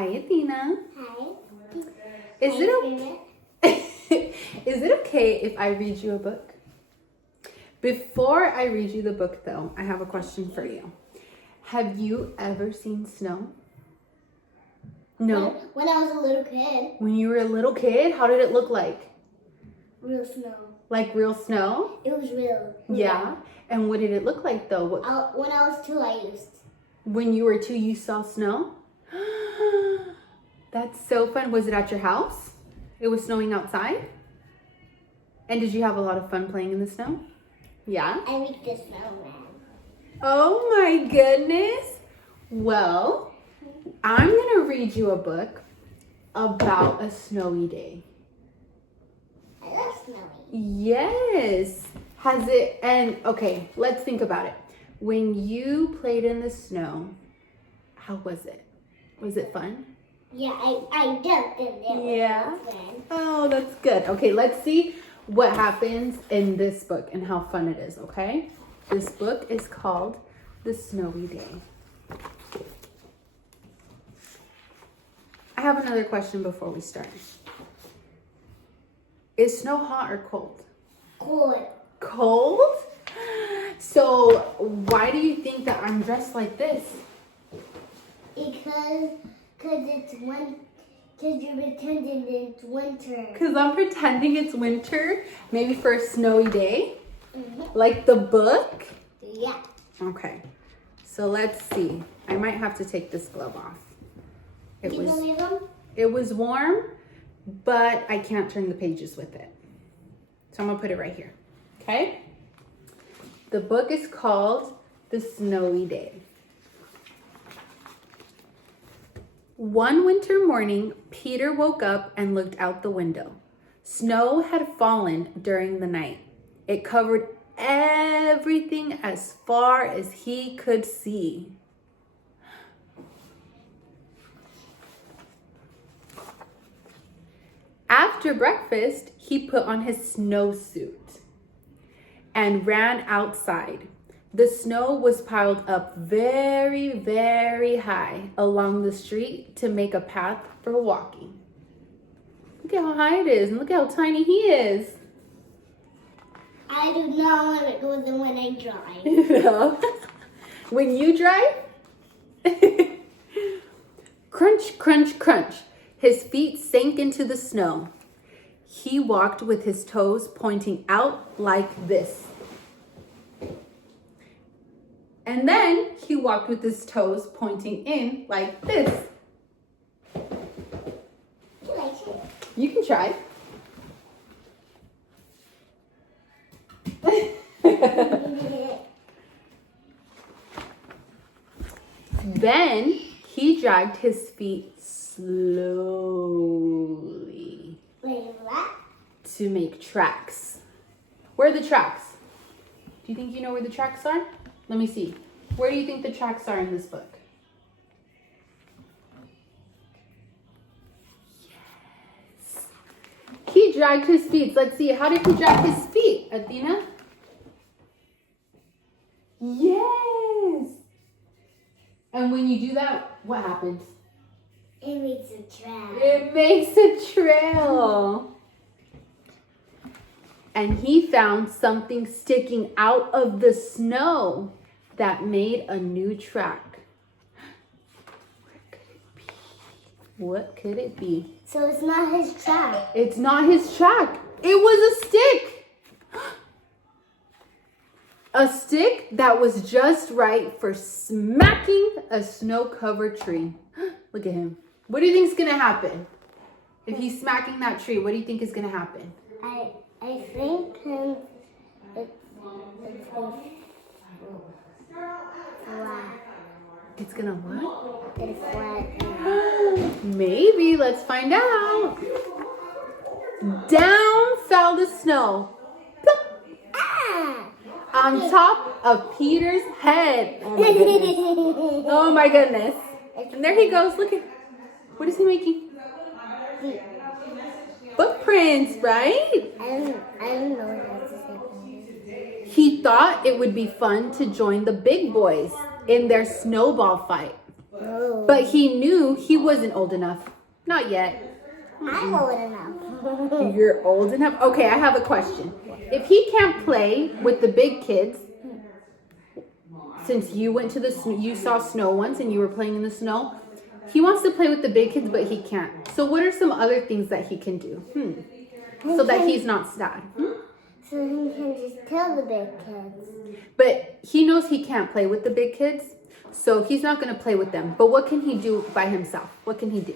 Hi, Athena. Hi. Is it okay if I read you a book? Before I read you the book, though, I have a question for you. Have you ever seen snow? No. When I was a little kid. When you were a little kid, how did it look like? Real snow. Like real snow? It was real. Yeah. And what did it look like, though? When I was 2, I used. When you were 2, you saw snow? That's so fun. Was it at your house? It was snowing outside? And did you have a lot of fun playing in the snow? Yeah? I make the snowman. Oh my goodness. Well, I'm going to read you a book about a snowy day. I love snowy. Yes. Okay, let's think about it. When you played in the snow, how was it? Was it fun? Yeah, I jumped in there. Yeah. Oh, that's good. Okay, let's see what happens in this book and how fun it is, okay? This book is called The Snowy Day. I have another question before we start. Is snow hot or cold? Cold. Cold? So why do you think that I'm dressed like this? Because you're pretending it's winter. Because I'm pretending it's winter, maybe for a snowy day, Mm-hmm. like the book. Yeah. Okay, so let's see. I might have to take this glove off. It was warm, but I can't turn the pages with it. So I'm gonna put it right here, okay? The book is called The Snowy Day. One winter morning, Peter woke up and looked out the window. Snow had fallen during the night. It covered everything as far as he could see. After breakfast, he put on his snowsuit and ran outside. The snow was piled up very, very high along the street to make a path for walking. Look at how high it is, and look at how tiny he is. I do not want to go there when I drive. No. When you drive, crunch, crunch, crunch. His feet sank into the snow. He walked with his toes pointing out like this. And then he walked with his toes pointing in like this. You can try. Then he dragged his feet slowly to make tracks. Where are the tracks? Do you think you know where the tracks are? Let me see. Where do you think the tracks are in this book? Yes. He dragged his feet. Let's see. How did he drag his feet, Athena? Yes. And when you do that, what happens? It makes a trail. It makes a trail. And he found something sticking out of the snow that made a new track. What could it be? So it's not his track. It's not his track. It was a stick. A stick that was just right for smacking a snow-covered tree. Look at him. What do you think is going to happen? If he's smacking that tree, what do you think is going to happen? I think It's going to what? it's flat. Maybe. Let's find out. Down fell the snow. Plop. On top of Peter's head. Oh my goodness. Oh my goodness. And there he goes. Look at, what is he making? Footprints, right? I don't know what else to say. He thought it would be fun to join the big boys in their snowball fight. Oh. But he knew he wasn't old enough. Not yet. I'm old enough. You're old enough? Okay, I have a question. If he can't play with the big kids, since you went to you saw snow once and you were playing in the snow, he wants to play with the big kids, but he can't. So what are some other things that he can do? So that he's not sad. So he can just tell the big kids. But he knows he can't play with the big kids, so he's not going to play with them. But what can he do by himself? What can he do?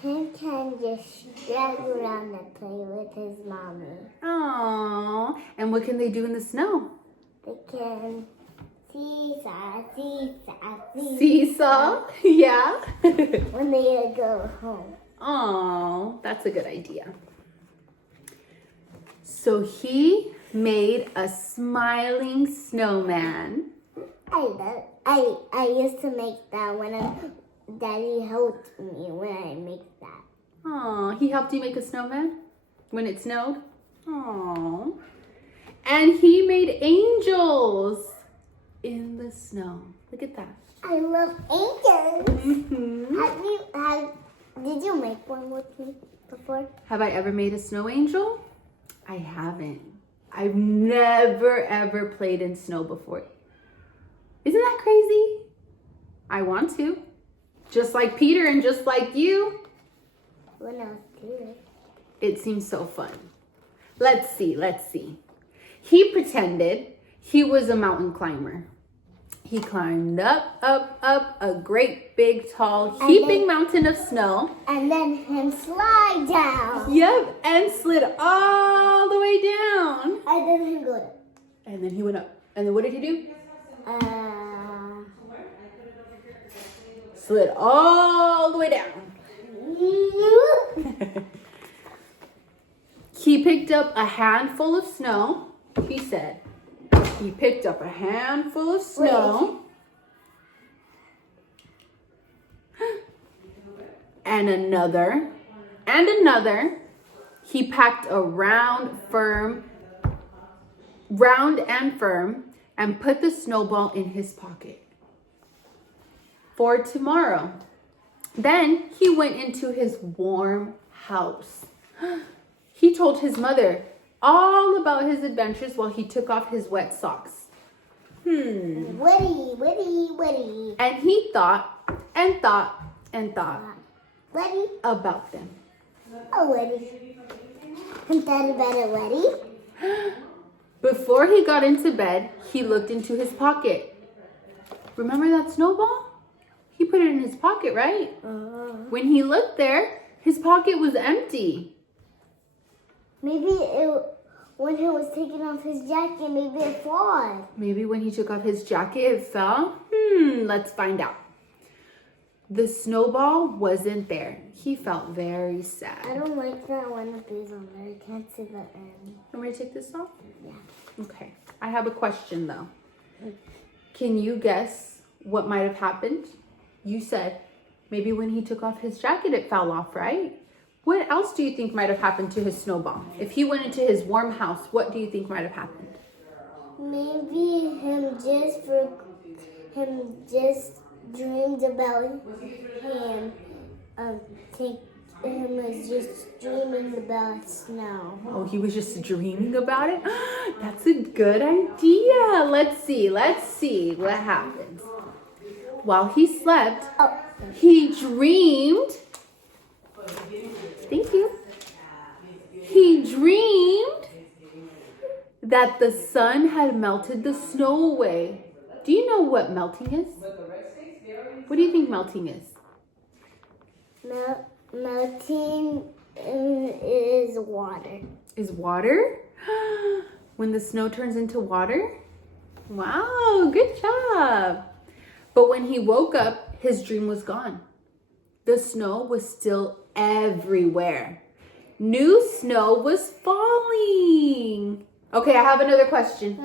He can just drag around and play with his mommy. Aww. And what can they do in the snow? They can seesaw, seesaw, seesaw. Seesaw? Yeah. When they go home. Oh, that's a good idea. So he made a smiling snowman. I used to make that when Daddy helped me when I make that. Oh, he helped you make a snowman when it snowed? Oh. And he made angels in the snow. Look at that. I love angels. Mm-hmm. Did you make one with me before? Have I ever made a snow angel? I haven't. I've never ever played in snow before. Isn't that crazy? I want to. Just like Peter and just like you. When I was two. It seems so fun. Let's see. He pretended he was a mountain climber. He climbed up a great big tall heaping mountain of snow. And then him slide down. Yep, and slid all the way down. And then him go up. And then he went up. And then what did he do? Slid all the way down. He picked up a handful of snow. He said he picked up a handful of snow. And another. And another. He packed a round and firm, and put the snowball in his pocket for tomorrow. Then he went into his warm house. He told his mother all about his adventures while he took off his wet socks. Woody. And he thought Woody. about them. A Woody. And thought about a Woody. Before he got into bed, he looked into his pocket. Remember that snowball? He put it in his pocket, right? When he looked there, his pocket was empty. Maybe when he was taking off his jacket, maybe it fell. Maybe when he took off his jacket, it fell? Let's find out. The snowball wasn't there. He felt very sad. I don't like that one of these on there. I can't see the end. Want me to take this off? Yeah. Okay. I have a question though. Can you guess what might have happened? You said maybe when he took off his jacket, it fell off, right? What else do you think might have happened to his snowball? If he went into his warm house, what do you think might have happened? Maybe him just dreamed about him. Him was just dreaming about snow. Oh, he was just dreaming about it? That's a good idea. Let's see what happens. While he slept, he dreamed. Thank you. He dreamed that the sun had melted the snow away. Do you know what melting is? What do you think melting is? Melting is water. Is water? When the snow turns into water? Wow, good job. But when he woke up, his dream was gone. The snow was still everywhere. New snow was falling. Okay, I have another question.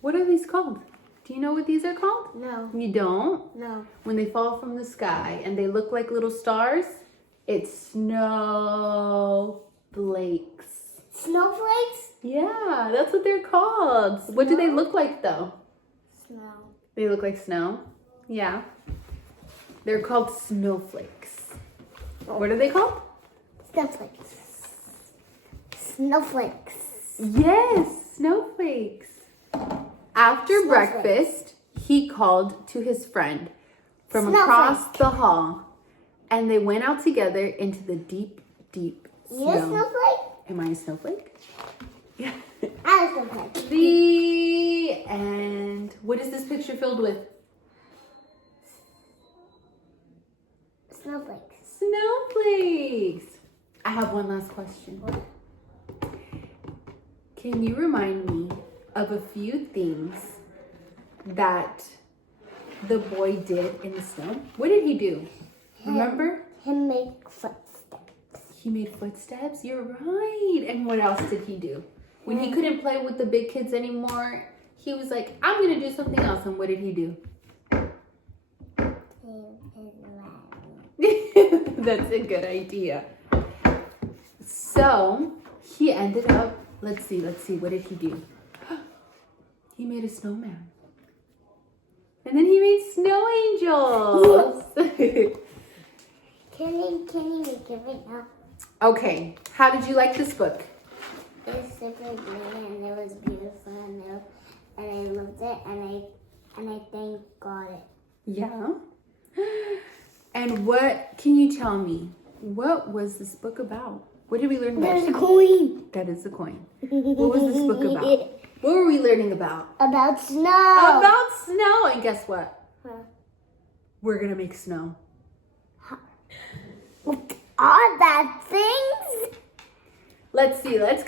What are these called? Do you know what these are called? No. You don't? No. When they fall from the sky and they look like little stars, it's snowflakes. Snowflakes? Yeah, that's what they're called. What do they look like though? Snow. They look like snow? Yeah. They're called snowflakes. What are they called? Snowflakes. Snowflakes. Yes, snowflakes. After Snowflakes. breakfast, he called to his friend from Snowflake. across the hall, and they went out together into the deep, deep You a snow. snowflake? Am I a snowflake? Yeah. I'm a snowflake. The end. What is this picture filled with? Snowflakes. Snowflakes. I have one last question. Can you remind me of a few things that the boy did in the snow? What did he do? Remember? Him make footsteps. He made footsteps? You're right. And what else did he do? When he couldn't play with the big kids anymore, he was like, I'm going to do something else. And what did he do? That's a good idea. So he ended up, let's see, what did he do? He made a snowman. And then he made snow angels. Can you make it right now? Okay, how did you like this book? It's super good and it was beautiful and I loved it and I thank God. Yeah. And what can you tell me? What was this book about? What did we learn about? There's a coin. That is the coin. What was this book about? What were we learning about? About snow. About snow. And guess what? Huh. We're gonna make snow. All that things. Let's see. Let's